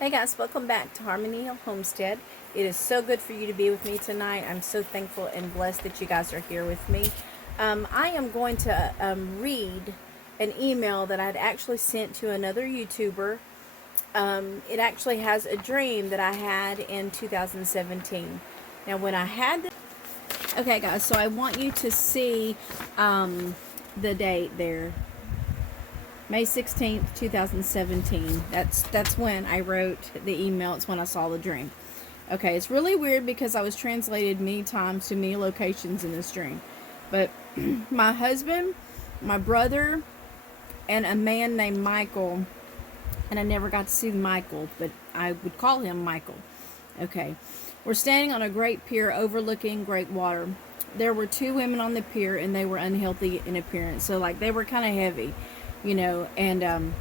Hey guys, welcome back to Harmony Hill Homestead. It is so good for you to be with me tonight. I'm so thankful and blessed that you guys are here with me. I am going to read an email that I'd actually sent to another YouTuber. It actually has a dream that I had in 2017. Now when I had this, okay guys, so I want you to see the date there. May 16th, 2017. That's when I wrote the email. It's when I saw the dream. Okay, it's really weird because I was translated many times to many locations in this dream. But my husband, my brother, and a man named Michael, and I never got to see Michael, but I would call him Michael. Okay, we're standing on a great pier overlooking great water. There were two women on the pier, and they were unhealthy in appearance. So, like, they were kind of heavy, and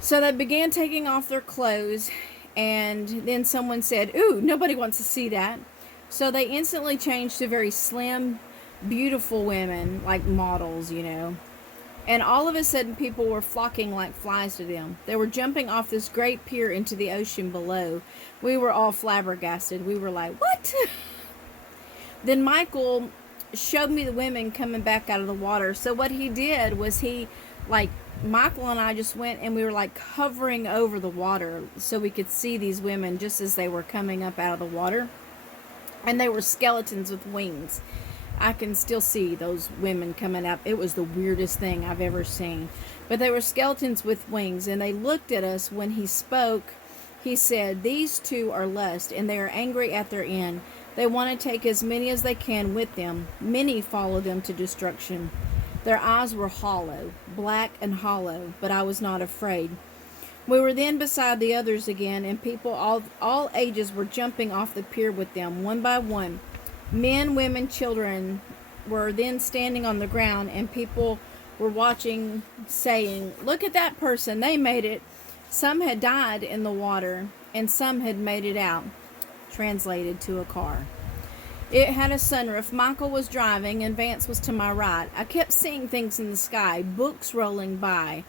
so they began taking off their clothes, and then someone said, "Ooh, nobody wants to see that." So they instantly changed to very slim, beautiful women, like models, and all of a sudden people were flocking like flies to them. They were jumping off this great pier into the ocean below. We were all flabbergasted. We were like, "What?" Then Michael showed me the women coming back out of the water. So what he did was Michael and I just went and we were like hovering over the water so we could see these women just as they were coming up out of the water. And they were skeletons with wings. I can still see those women coming up. It was the weirdest thing I've ever seen. But they were skeletons with wings, and they looked at us. When he spoke, he said, "These two are lust, and they are angry at their end. They want to take as many as they can with them. Many follow them to destruction. Their eyes were hollow, black and hollow, but I was not afraid." We were then beside the others again, and people all ages were jumping off the pier with them, one by one. Men, women, children were then standing on the ground, and people were watching, saying, "Look at that person, they made it." Some had died in the water, and some had made it out. Translated to a car. It had a sunroof. Michael was driving, and Vance was to my right. I kept seeing things in the sky, books rolling by.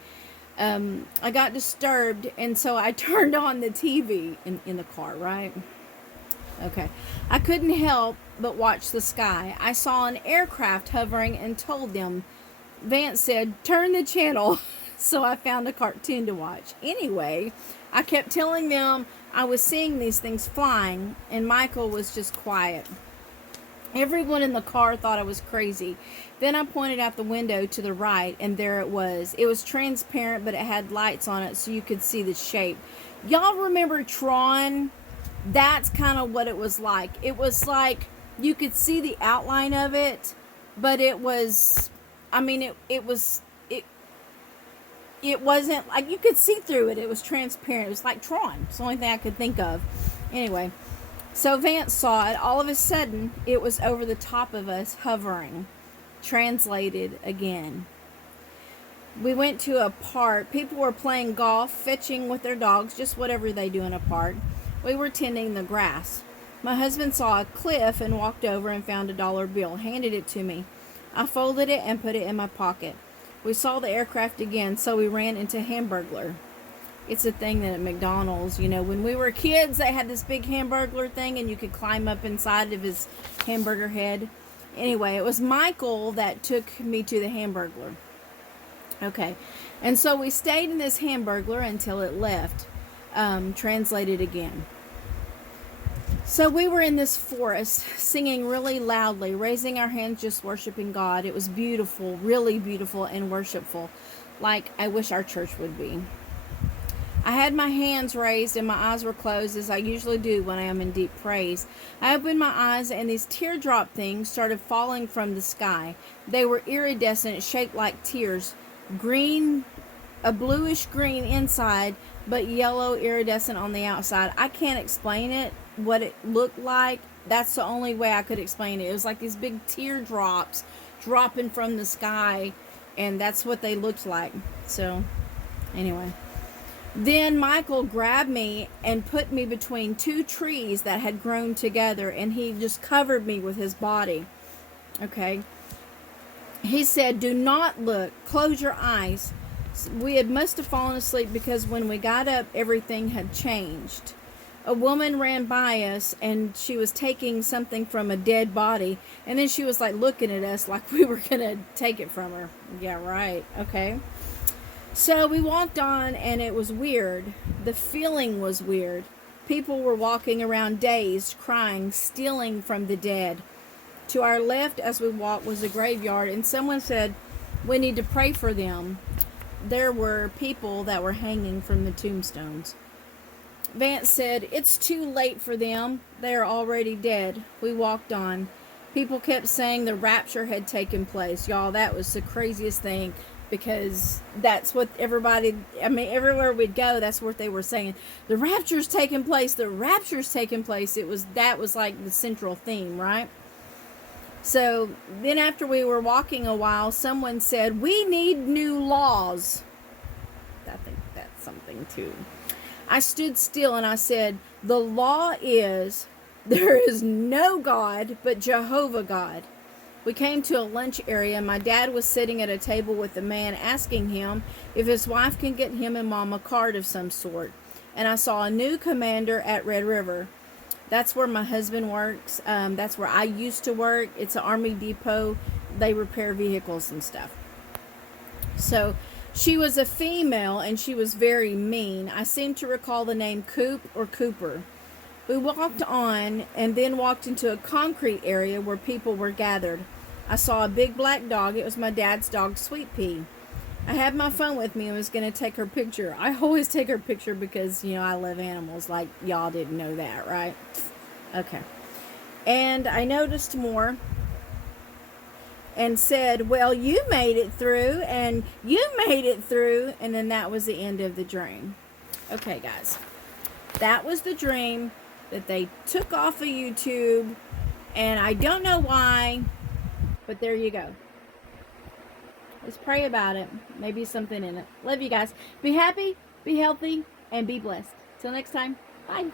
I got disturbed, and so I turned on the TV in the car, right? Okay. I couldn't help but watch the sky. I saw an aircraft hovering and told them. Vance said, "Turn the channel." So I found a cartoon to watch. Anyway, I kept telling them I was seeing these things flying, and Michael was just quiet. Everyone in the car thought I was crazy. Then I pointed out the window to the right, and there it was. It was transparent, but it had lights on it so you could see the shape. Y'all remember Tron? That's kind of what it was like. It was like you could see the outline of it, but it was, it wasn't like you could see through it. It was transparent. It was like Tron. It's the only thing I could think of. Anyway, so Vance saw it. All of a sudden, it was over the top of us, hovering. Translated again. We went to a park. People were playing golf, fetching with their dogs, just whatever they do in a park. We were tending the grass. My husband saw a cliff and walked over and found a dollar bill, handed it to me. I folded it and put it in my pocket. We saw the aircraft again, so we ran into Hamburglar. It's a thing that at McDonald's, when we were kids, they had this big Hamburglar thing, and you could climb up inside of his hamburger head. Anyway, it was Michael that took me to the Hamburglar. Okay, and so we stayed in this Hamburglar until it left. Translated again. So we were in this forest, singing really loudly, raising our hands, just worshiping God. It was beautiful, really beautiful and worshipful, like I wish our church would be. I had my hands raised and my eyes were closed, as I usually do when I am in deep praise. I opened my eyes, and these teardrop things started falling from the sky. They were iridescent, shaped like tears, green, a bluish green inside, but yellow iridescent on the outside. I can't explain it, what it looked like. That's the only way I could explain it. It was like these big teardrops dropping from the sky, and that's what they looked like. So, anyway. Then Michael grabbed me and put me between two trees that had grown together, and he just covered me with his body. Okay. He said, "Do not look. Close your eyes." We had must have fallen asleep because when we got up, everything had changed. A woman ran by us and she was taking something from a dead body, and then she was like looking at us like we were gonna take it from her. Yeah, right. Okay. So we walked on and it was weird. The feeling was weird. People were walking around dazed, crying, stealing from the dead. To our left as we walked was a graveyard, and someone said, "We need to pray for them." There were people that were hanging from the tombstones. Vance said, "It's too late for them. They are already dead." We walked on. People kept saying the rapture had taken place. Y'all, that was the craziest thing, because that's what everybody, I mean, everywhere we'd go, that's what they were saying. The rapture's taking place. The rapture's taking place. That was like the central theme, right? So then after we were walking a while, someone said, "We need new laws." I think that's something too. I stood still and I said, "The law is there is no God but Jehovah God." We came to a lunch area. My dad was sitting at a table with a man, asking him if his wife can get him and mom a card of some sort. And I saw a new commander at Red River. That's where my husband works. That's where I used to work. It's an Army depot. They repair vehicles and stuff. So she was a female and she was very mean. I seem to recall the name Coop or Cooper. We walked on and then walked into a concrete area where people were gathered. I saw a big black dog. It was my dad's dog, Sweet Pea. I had my phone with me and was going to take her picture. I always take her picture because, I love animals. Like, y'all didn't know that, right? Okay. And I noticed more and said, "Well, you made it through, and you made it through." And then that was the end of the dream. Okay, guys. That was the dream that they took off of YouTube, and I don't know why, but there you go. Let's pray about it. Maybe something in it. Love you guys. Be happy, be healthy, and be blessed. Till next time. Bye.